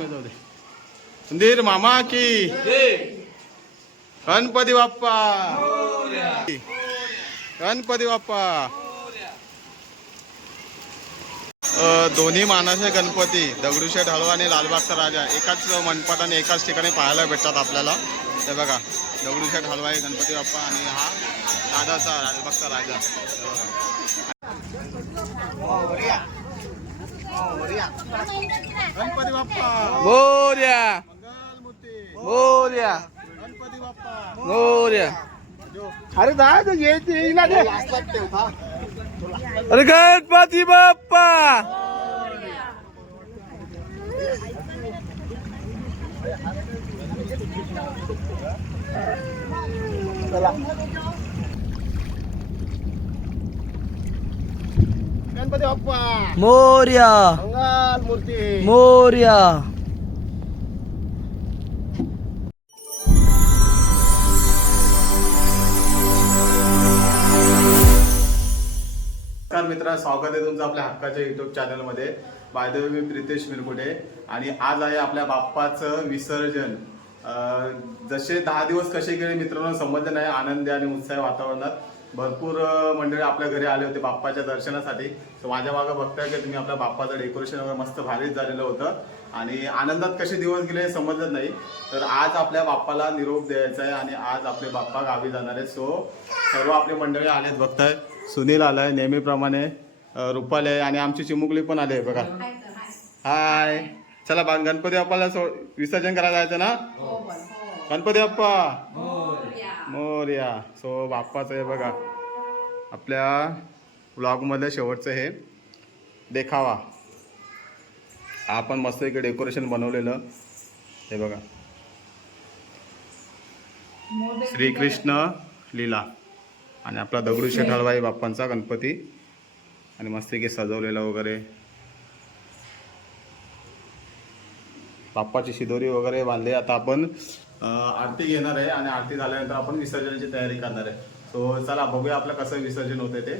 आतमध्ये जाऊ दे. मामा की. गणपती बाप्पा. गणपती बाप्पा. दोन्ही मानाचे गणपती दगडूशेठ हलवा आणि लालबागचा राजा. एकाच मंडपात आणि एकाच ठिकाणी पाहायला भेटतात आपल्याला. हे बघा दगडूशेठ हलवा आहे गणपती बाप्पा आणि हा दादाचा लालबागचा राजा. बघा. गणपती बाप्पा. मोर्या मोर्या गणपती बाप्पा. मोर्या अरे तो अरे गणपती बाप्पा. गणपती बाप्पा. मोर्या. मंगलमूर्ती मोर्या. नमस्कार मित्र स्वागत आहे तुमचं आपल्या हक्काच्या युट्यूब चॅनलमध्ये बाय मी प्रितेश मिरकुटे आणि आज आहे आपल्या बाप्पाचं विसर्जन. अं, जसे दहा दिवस कसे गेले मित्रांनो संबंध नाही आनंदी आणि उत्साही वातावरणात. भरपूर मंडळी आपल्या घरी आले होते बाप्पाच्या दर्शनासाठी. So, माझ्या मागं बघताय की तुम्ही आपल्या बाप्पाचं डेकोरेशन वगैरे मस्त भारीच झालेलं होतं. आणि आनंदात कसे दिवस गेले हे समजत नाही. तर आज आपल्या बाप्पाला निरोप द्यायचा आहे आणि आज आपले बाप्पा गावी जाणार आहेत. सो सर्व आपले मंडळी आलेत बघताय. सुनील आलाय नेहमीप्रमाणे. रुपाली आहे आणि आमची चिमुकली पण आली आहे बघा. हाय चला बा गणपती बाप्पाला सो विसर्जन करायला जायचं ना? गणपती बाप्पा. मोर्या. सो बाप्पाचं आहे बघा. आपल्या ब्लॉगमधलं शेवटचं हे देखावा. आपण मस्त इकडे डेकोरेशन बनवलेलं. हे बघा. श्रीकृष्ण लीला. आणि आपला दगडूशेठ हलवाई बाप्पांचा गणपती. आणि मस्तपैकी सजवलेला वगैरे. बाप्पाची शिदोरी वगैरे बांधली. आता आपण आरती घेणार आहे आणि आरती झाल्यानंतर आपण विसर्जनाची तयारी करणार आहे. सो चला बघूया आपलं कसं विसर्जन होते ते.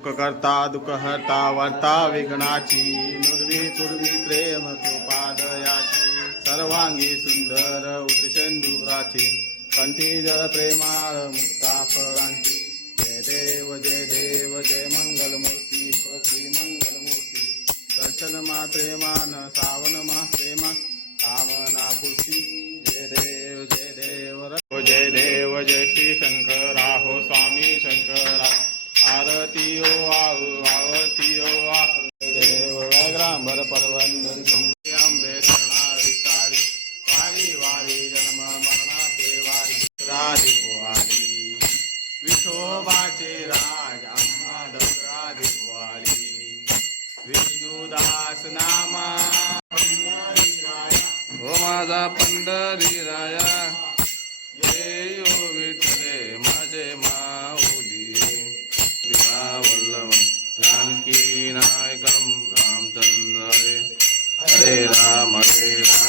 दुःख करता दुःख हरता वर्ता विघ्नाची नुर्वी तुर्वी प्रेम कृपादयाची सर्वांगी सुंदर उत्सेंदुराची कंठी जळ प्रेमाळ मुक्ता फळांची जय देव जय देव जय मंगलमूर्ती श्री मंगलमूर्ती. दर्शन मा प्रेमान सावन मा प्रेमा कामना पुष्टी देव जय देव हो, जय देव जय श्री शंकरा हो स्वामी शंकरा. आरती ओ आऊ आरती ओ आऊ देव व्याघ्रांबर परवंदन पंढरी राया ये विठले माझे माऊली पिता वल्लभ जानकी नायकम रामचंद्र हरे हरे राम हरे राम राम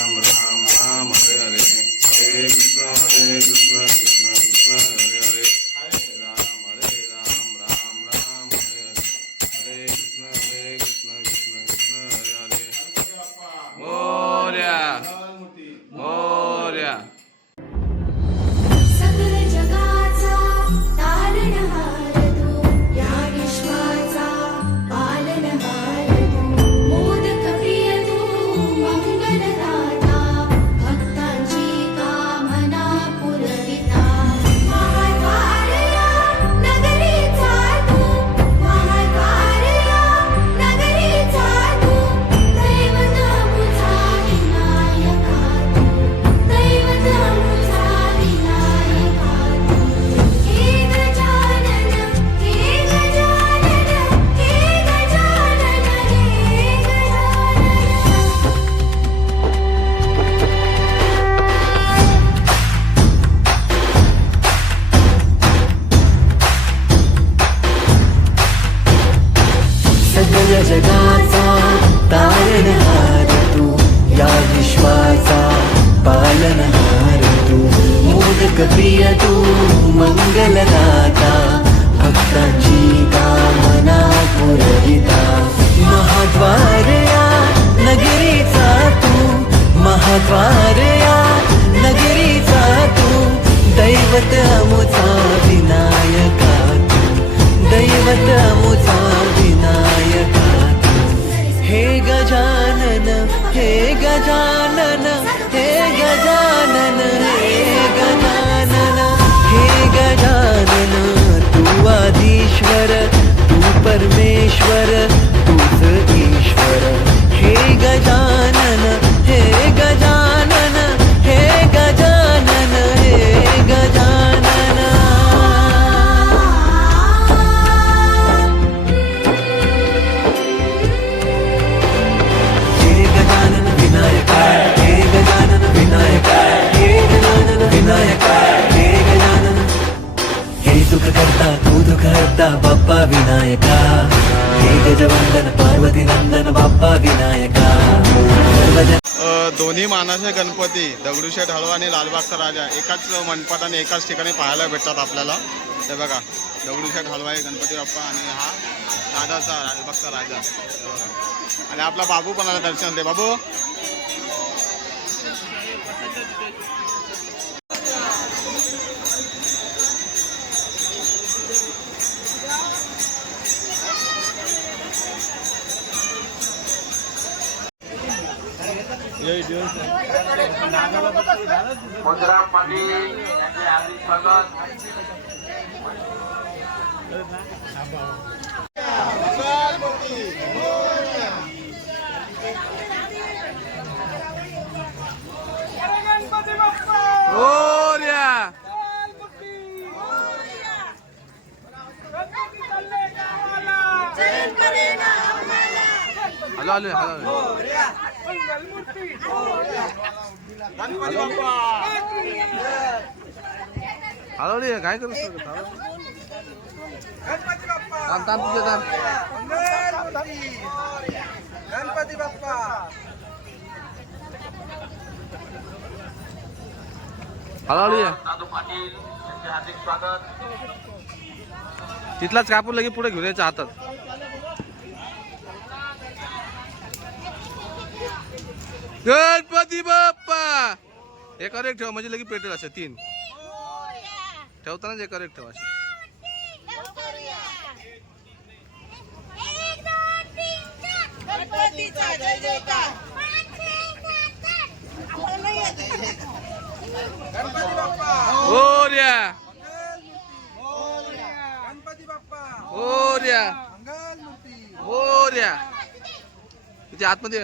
प्रिय तू मंगलदाता भक्तांची कामना पुरविता. महाद्वारया नगरीचा तू महाद्वारया नगरीचा तू दैवत अमुचा विनायका तू दैवत अमुचा विनायका हे गजानन हे गजानन परमेश्वर तूच ईश्वर. हे गजानन ವಿನಾಯಕ हे गजवंदन पार्वती नंदन बाप्पा दोन्ही मानाचे गणपती दगडूशेठ हलवा आणि लालबागचा राजा एकाच मंडपात आणि एकाच ठिकाणी पाहायला भेटतात आपल्याला. ते बघा दगडूशेठ हलवाई गणपती बाप्पा आणि हा दादाचा लालबागचा राजा. आणि आपला बाबू पण आला दर्शन दे. बाबू मुद्रा पाटील यांचे हार्दिक स्वागत हॅलो हॅलो रे काय करू थांब थांब तुझं थांब गणपती बाप्पा. हॅलो रे तिथलाच कापूर लगे पुढे घेऊन यायचं हातात. गणपती बाप्पा! एकावर एक ठेवा म्हणजे लगे पेटेल असं तीन. ठेवतानाच एकावर एक ठेवा असं. गणपतीचा जय जयकार. गणपती बाप्पा! ओर्या गणपती बाप्पा! ओर्या मंगल मूर्ती ओर्या तिथे आतमध्ये.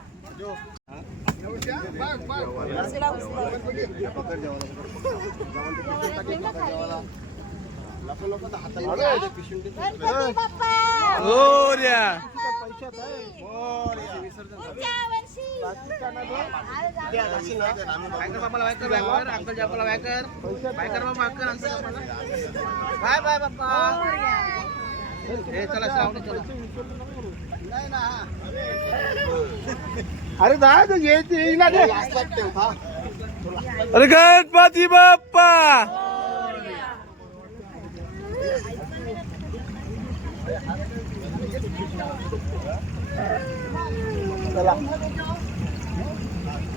गणपती बाप्पा मोर्या पुढच्या वर्षी बाय बाय अरे दादा येईल ना ते अरे गणपती बाप्पा!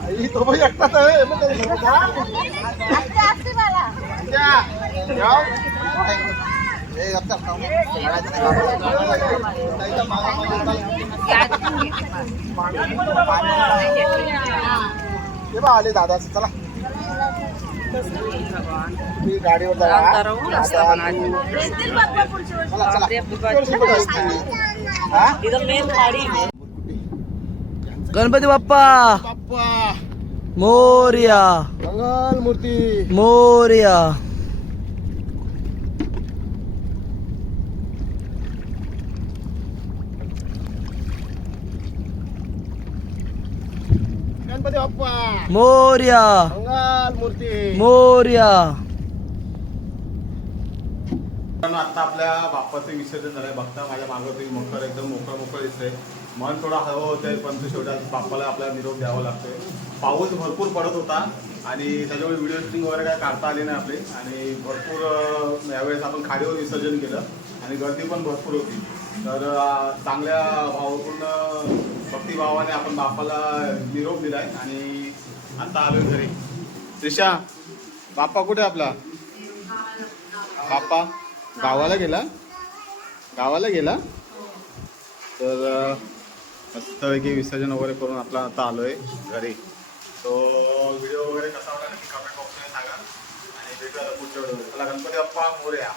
आई तो भाई एकटाच आहे मग हे बा आले दादा चला. मी गाडीवर? गणपती बाप्पा! बाप्पा! मोर्या! मंगल मूर्ती मोर्या! बाप्पा. मोर्या. मंगल मूर्ती मोर्या. मित्रांनो आता आपल्या बाप्पाचं विसर्जन झालंय. बघता माझ्या मागं तुम्ही मकर एकदम मोकळं मोकळं दिसतंय. मन थोडं हवं होतंय पण तो शेवटी आता बाप्पाला आपल्याला निरोप द्यावा लागतोय. पाऊस भरपूर पडत होता आणि त्याच्यामुळे व्हिडिओ शूटिंग वगैरे काय काढता आली नाही आपली. आणि भरपूर यावेळेस आपण खाडीवर विसर्जन केलं. आणि गर्दी पण भरपूर होती. तर चांगल्या भावपूर्ण भक्तिभावाने आपण बाप्पाला निरोप दिलाय आणि आता आलो घरी. त्रिशा बाप्पा कुठे आपला? बाप्पा गावाला गेला? गावाला गेला? तर मस्तपैकी विसर्जन वगैरे करून आपला आता आलोय घरी. तो व्हिडिओ वगैरे कसा वाटला कमेंट बॉक्समध्ये सांगा. आणि भेटूया आता पुढच्या व्हिडिओ गणपती बाप्पा मोर्या.